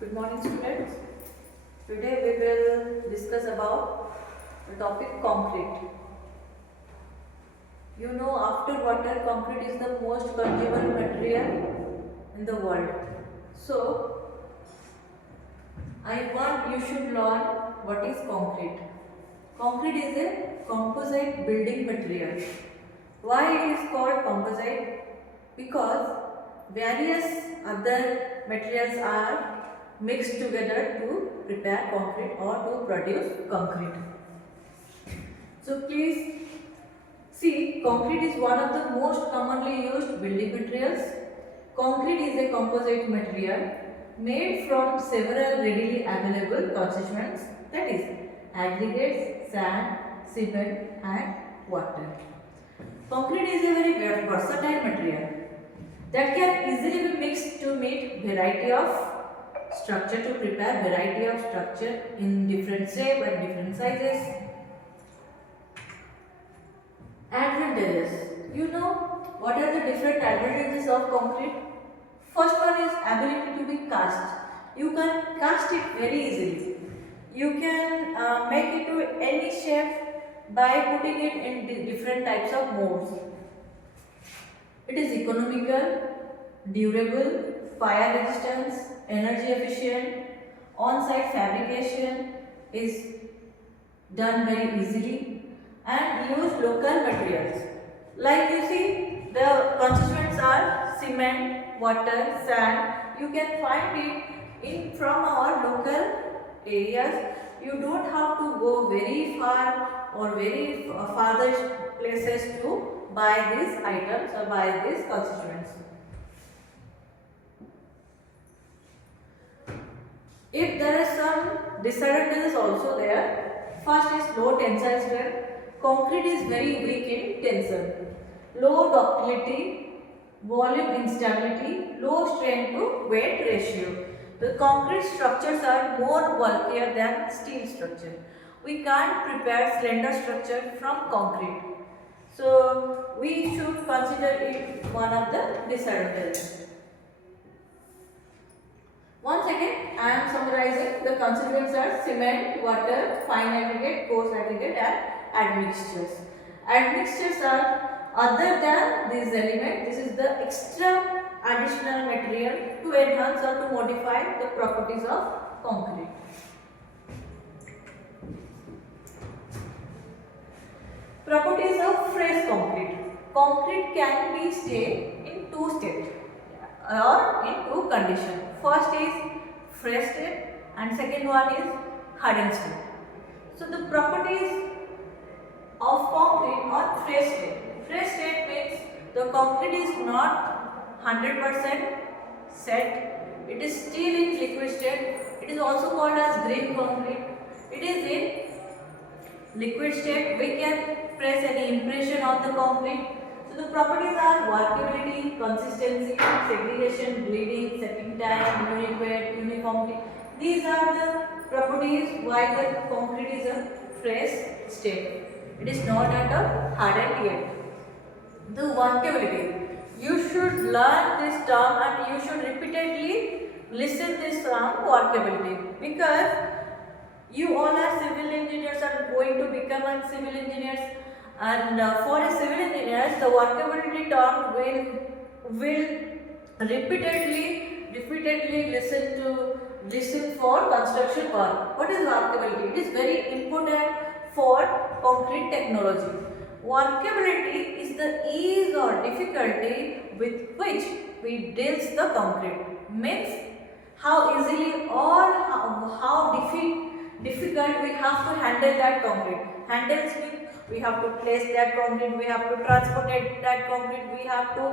Good morning, students. Today we will discuss about the topic concrete. You know, after water, concrete is the most consumable material in the world. So, I want you should learn what is concrete. Concrete is a composite building material. Why it is called composite? Because various other materials are mixed together to prepare concrete or to produce concrete. So please see, concrete is one of the most commonly used building materials. Concrete is a composite material made from several readily available constituents, that is aggregates, sand, cement and water. Concrete is a very versatile material that can easily be mixed to meet variety of structure, to prepare variety of structure in different shape and different sizes. Advantages. You know what are the different advantages of concrete? First one is ability to be cast. You can cast it very easily. You can make it to any shape by putting it in different types of molds. It is economical, durable, fire resistance, energy efficient, on-site fabrication is done very easily and use local materials. Like you see, the constituents are cement, water, sand. You can find it in from our local areas. You don't have to go very far or very farther places to buy these items or buy these constituents. If there are some disadvantages also there, first is low tensile strength. Concrete is very weak in tension. Low ductility, volume instability, low strength to weight ratio. The concrete structures are more bulkier than steel structure. We can't prepare slender structure from concrete. So we should consider it one of the disadvantages. Once again, I am summarizing. The constituents are cement, water, fine aggregate, coarse aggregate and admixtures. Admixtures are other than these elements. This is the extra additional material to enhance or to modify the properties of concrete. Properties of fresh concrete. Concrete can be stayed in two states or in two conditions. First is fresh state and second one is hardened state. So the properties of concrete are fresh state. Fresh state means the concrete is not 100% set. It is still in liquid state. It is also called as green concrete. It is in liquid state. We can press any impression on the concrete. So the properties are workability, consistency, segregation, bleeding, setting time, unit weight, uniformity. These are the properties why the concrete is a fresh state. It is not at all hardened yet. The workability. You should learn this term and you should repeatedly listen this term workability, because you all are civil engineers, are going to become a civil engineers, and for a civil engineers the workability term will repeatedly listen for construction work. What is workability? It is very important for concrete technology. Workability is the ease or difficulty with which we deal the concrete. Means how easily or how difficult we have to handle that concrete. Handles means we have to place that concrete, we have to transport that concrete, we have to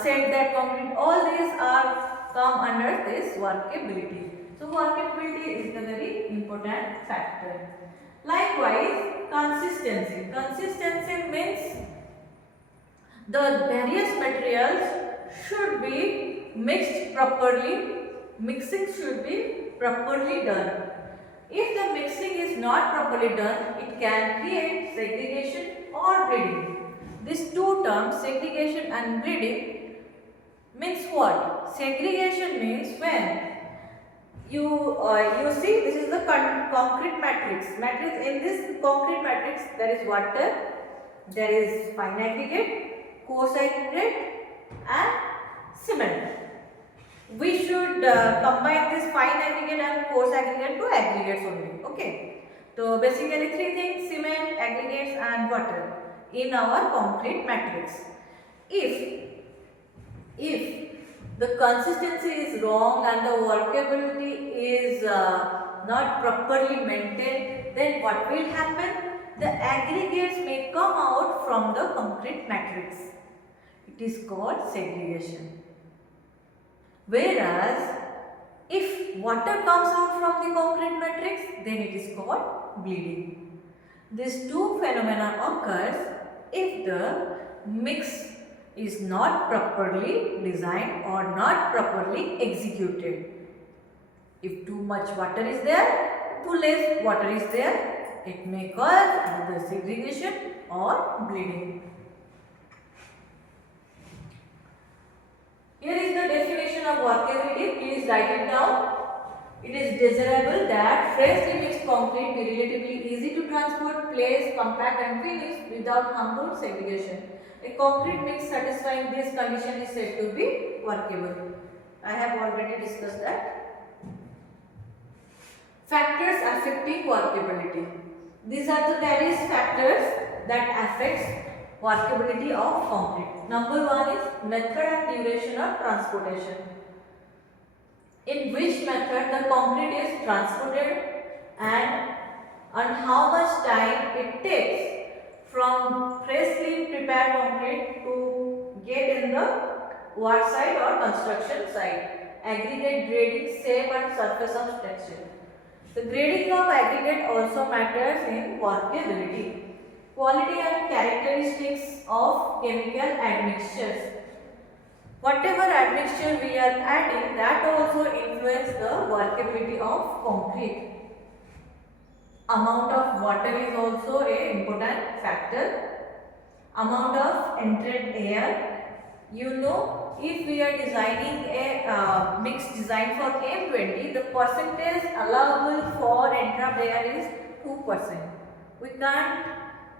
set that concrete. All these are come under this workability. So workability is the very important factor. Likewise, consistency. Consistency means the various materials should be mixed properly. Mixing should be properly done. If the mixing is not properly done, it can create segregation or bleeding. These two terms, segregation and bleeding, Means what? Segregation means when you see this is the concrete matrix. In this concrete matrix there is water, there is fine aggregate, coarse aggregate, and cement. We should combine this fine aggregate and coarse aggregate to aggregates only. Okay. So basically three things: cement, aggregates, and water in our concrete matrix. If the consistency is wrong and the workability is not properly maintained, then what will happen? The aggregates may come out from the concrete matrix. It is called segregation. Whereas if water comes out from the concrete matrix, then it is called bleeding. These two phenomena occurs if the mix is not properly designed or not properly executed. If too much water is there, too less water is there, it may cause either segregation or bleeding. Here is the definition of workability. Please write it down. It is desirable that freshly mixed concrete be relatively easy to transport, place, compact and finish without harmful segregation. A concrete mix satisfying this condition is said to be workable. I have already discussed that. Factors affecting workability. These are the various factors that affects workability of concrete. Number one is method and duration of transportation. In which method the concrete is transported and how much time it takes from freshly prepared concrete to get in the work site or construction site. Aggregate grading, shape and surface of texture. The grading of aggregate also matters in workability. Quality and characteristics of chemical admixtures. Whatever admixture we are adding, that also influences the workability of concrete. Amount of water is also an important factor. Amount of entered air. You know, if we are designing a mixed design for M20, the percentage allowable for entered air is 2%. We can't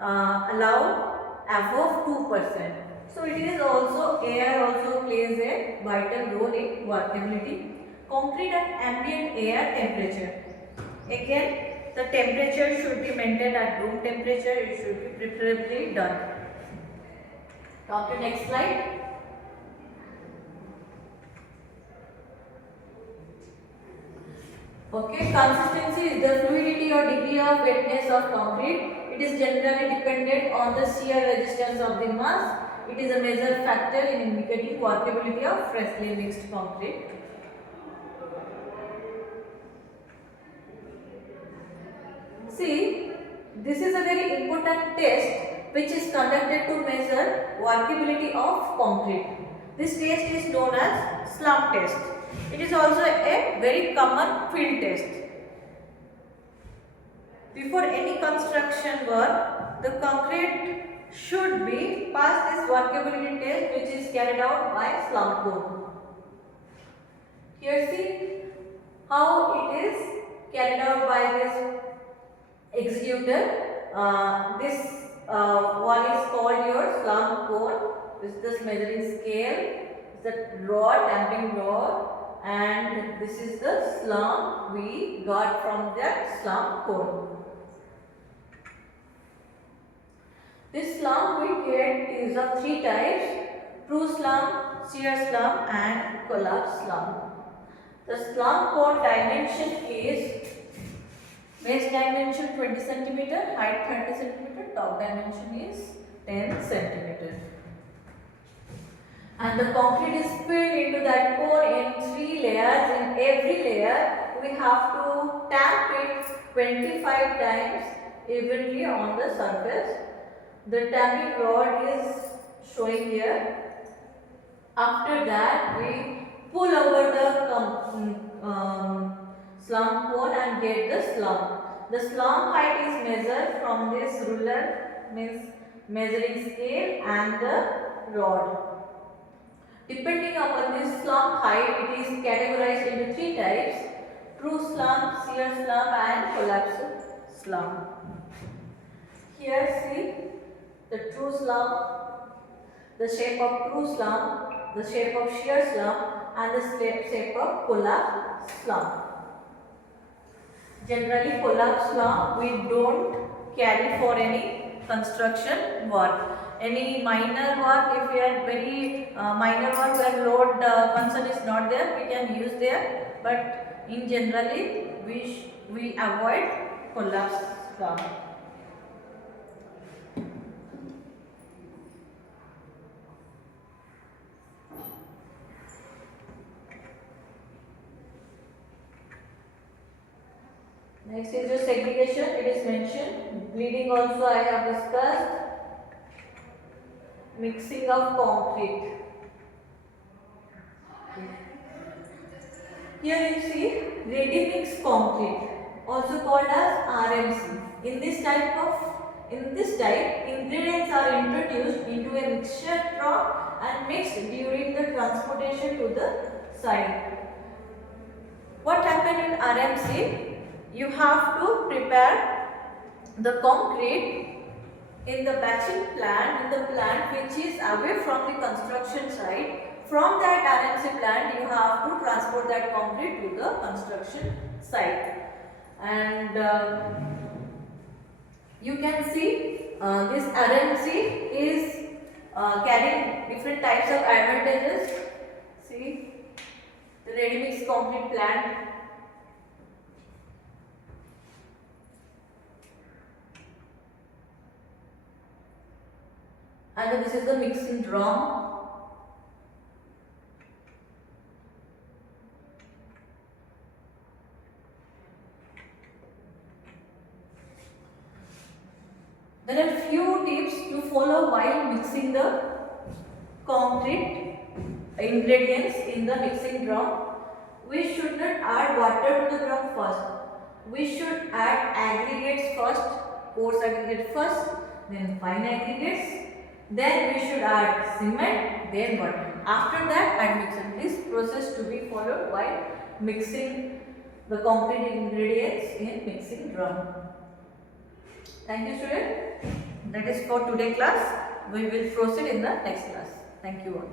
allow above 2%. So it is also, air also plays a vital role in workability. Concrete and ambient air temperature. Again, the temperature should be maintained at room temperature. It should be preferably done. Come to next slide. Okay, consistency is the fluidity or degree of wetness of concrete. It is generally dependent on the shear resistance of the mass. It is a major factor in indicating workability of freshly mixed concrete. See, this is a very important test which is conducted to measure workability of concrete. This test is known as slump test. It is also a very common field test. Before any construction work, the concrete should be pass this workability test which is carried out by slump code. Here see how it is carried out by this executor. This one is called your slump code. This is the measuring scale, the rod, damping rod, and this is the slump we got from that slump code. This slump we get is of three types: true slump, shear slump and collapse slump. The slump code dimension is base dimension 20 cm, height 30 cm, top dimension is 10 cm. And the concrete is filled into that core in 3 layers. In every layer we have to tap it 25 times evenly on the surface. The tapping rod is showing here. After that we pull over the slump cone and get the slump. The slump height is measured from this ruler, means measuring scale, and the rod. Depending upon this slump height, it is categorized into three types: true slump, shear slump and collapse slump. Here see the true slump, the shape of true slump, the shape of shear slump and the shape of collapse slump. Generally collapse slump we don't carry for any construction work. Any minor work, if we are very minor work where load concern is not there, we can use there, but in generally we avoid collapse slump. Next is your segregation. It is mentioned. Bleeding also I have discussed. Mixing of concrete. Here you see ready mix concrete, also called as RMC. In this type, ingredients are introduced into a mixture trough and mixed during the transportation to the site. What happened in RMC? You have to prepare the concrete in the batching plant, in the plant which is away from the construction site. From that RMC plant, you have to transport that concrete to the construction site. And you can see this RMC is carrying different types of advantages. See the ready mix concrete plant. And then this is the mixing drum. There are few tips to follow while mixing the concrete ingredients in the mixing drum. We should not add water to the drum first. We should add aggregates first, coarse aggregate first, then fine aggregates. Then we should add cement, then water. After that, add mixer. This process to be followed while mixing the concrete ingredients in mixing drum. Thank you, students. That is for today class. We will proceed in the next class. Thank you all.